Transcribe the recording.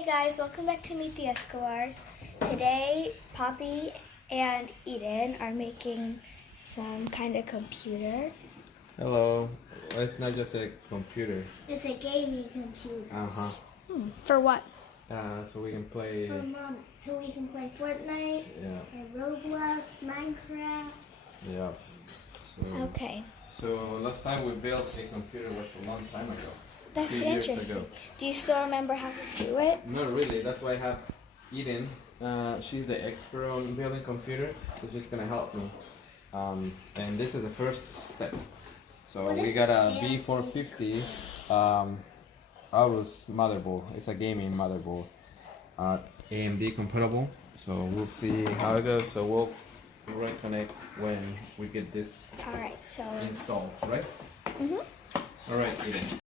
Hey guys, welcome back to Meet the Escobars. Today, Poppy and Eden are making some kind of computer. Hello. It's not just a computer. It's a gaming computer. For what? So we can play. For Mom, so we can play Fortnite, Yeah. and Roblox, Minecraft. Yeah. Okay, So last time we built a computer was a long time ago. that's 2 years interesting. ago. Do you still remember how to do it? Not really. That's why I have Eden. She's the expert on building computer, so she's gonna help me. And this is the first step. So What we is got a the B450 Aorus motherboard. It's a gaming motherboard, AMD compatible. So we'll see how it goes. So we'll reconnect when we get this Alright, so installed, right? Mhm. All right, Eden.